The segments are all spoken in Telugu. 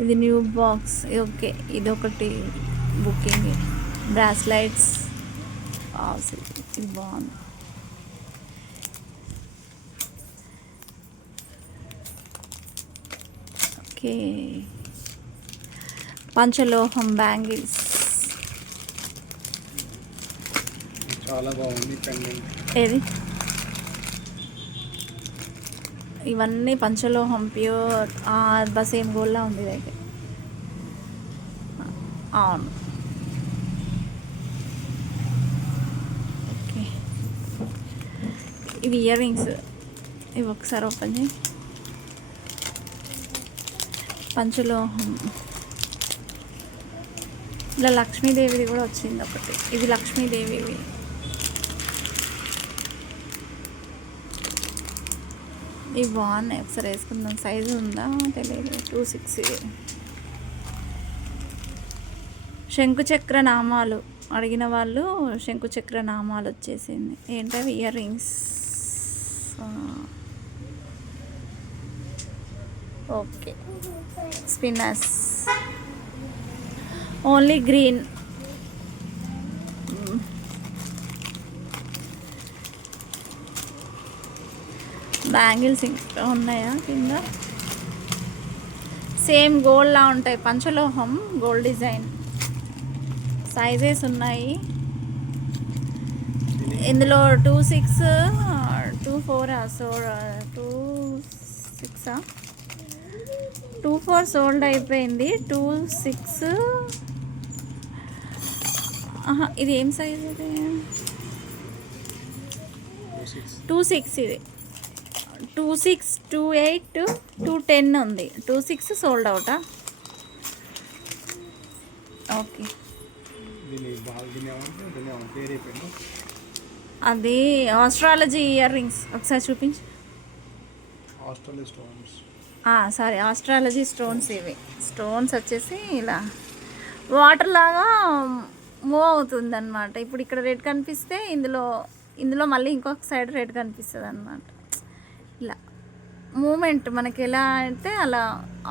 ఇది న్యూ బాక్స్. ఓకే, ఇదొకటి బుకింగ్. బ్రాస్లైట్స్. ఇది బాగుంది. ఓకే, పంచలోహం బ్యాంగిల్స్. చాలా బాగుంది. ఏది? ఇవన్నీ పంచలోహం ప్యూర్. బస్ ఏం గోల్డ్లా ఉంది అయితే. అవును. ఓకే, ఇవి ఇయర్ రింగ్స్. ఇవి ఒకసారి ఓపెన్ చేయి. పంచలోహం. ఇలా లక్ష్మీదేవిది కూడా వచ్చింది ఒకటి. ఇది లక్ష్మీదేవివి. ఇవి బాగున్నాయి, ఒకసారి వేసుకుందాం. సైజు ఉందా తెలియదు. 26 ఇది. శంకుచక్ర నామాలు అడిగిన వాళ్ళు శంకుచక్ర నామాలు వచ్చేసింది. ఏంటవి? Ear rings. Okay, spinners. Only green. Bangles ఇంకా ఉన్నాయా కింద? సేమ్ గోల్డ్లా ఉంటాయి. పంచలోహం గోల్డ్ డిజైన్. సైజెస్ ఉన్నాయి ఇందులో. 26, 24, 26, 24 సోల్డ్ అయిపోయింది. 26. ఇది ఏం సైజ్? ఇది 26. ఇది 26, 28, 210 ఉంది. 26 సోల్డ్ అవుటా? ఓకే, అది ఆస్ట్రాలజీ ఇయర్ రింగ్స్. ఒకసారి చూపించు. Sorry, astrology stones. ఇవి స్టోన్స్ వచ్చేసి ఇలా వాటర్ లాగా మూవ్ అవుతుంది అనమాట. ఇప్పుడు ఇక్కడ రెడ్ కనిపిస్తే ఇందులో మళ్ళీ ఇంకొక సైడ్ రెడ్ కనిపిస్తుంది అనమాట. ఇలా మూమెంట్ మనకి ఎలా అంటే అలా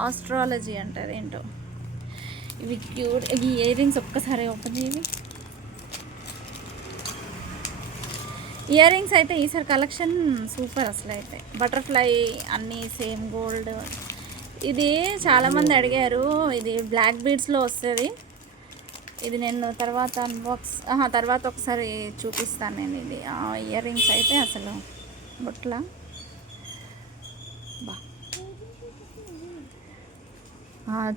ఆస్ట్రాలజీ అంటారు. ఏంటో ఇవి క్యూట్. ఇవి ఇయర్ రింగ్స్ ఒక్కసారి ఓపెన్ చేయి. ఇయర్ రింగ్స్ అయితే ఈసారి కలెక్షన్ సూపర్ అసలు. అయితే బటర్ఫ్లై అన్నీ సేమ్ గోల్డ్. ఇది చాలామంది అడిగారు. ఇది బ్లాక్ బీడ్స్లో వస్తుంది. ఇది నేను తర్వాత ఒకసారి చూపిస్తాను నేను. ఇది ఇయర్ రింగ్స్ అయితే అసలు బొట్ల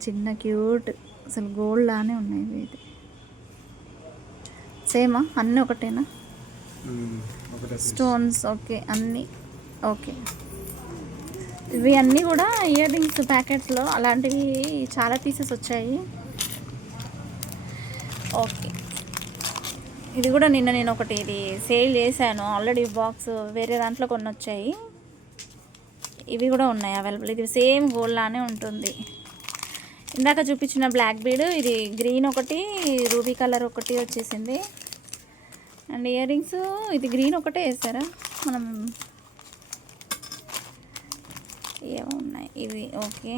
చిన్న క్యూట్ అసలు గోల్డ్ లానే ఉన్నాయి. ఇది సేమా? అన్నీ ఒకటేనా? స్టోన్స్. ఓకే, అన్నీ ఓకే. ఇవి అన్నీ కూడా ఇయర్ రింగ్స్ ప్యాకెట్స్లో అలాంటివి చాలా పీసెస్ వచ్చాయి. ఓకే, ఇది కూడా నిన్న నేను ఒకటి ఇది సేల్ చేశాను ఆల్రెడీ. బాక్స్ వేరే దాంట్లో కొన్ని వచ్చాయి. ఇవి కూడా ఉన్నాయి అవైలబుల్. ఇది సేమ్ గోల్డ్ లానే ఉంటుంది. ఇందాక చూపించిన బ్లాక్ బీడ్, ఇది గ్రీన్ ఒకటి, రూబీ కలర్ ఒకటి వచ్చేసింది. అండ్ ఇయర్ రింగ్స్ ఇది గ్రీన్ ఒకటే వేస్తారా మనం? ఏమున్నాయి ఇవి? ఓకే,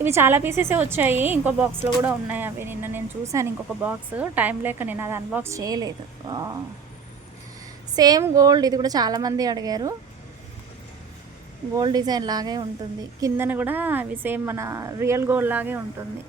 ఇవి చాలా పీసెసే వచ్చాయి. ఇంకో బాక్స్లో కూడా ఉన్నాయి అవి. నిన్న నేను చూసాను ఇంకొక బాక్స్. టైం లేక నేను అది అన్బాక్స్ చేయలేదు. Same gold. ఇది కూడా చాలామంది అడిగారు. గోల్డ్ డిజైన్ లాగే ఉంటుంది. కిందన కూడా అవి సేమ్ మన రియల్ గోల్డ్ లాగే ఉంటుంది.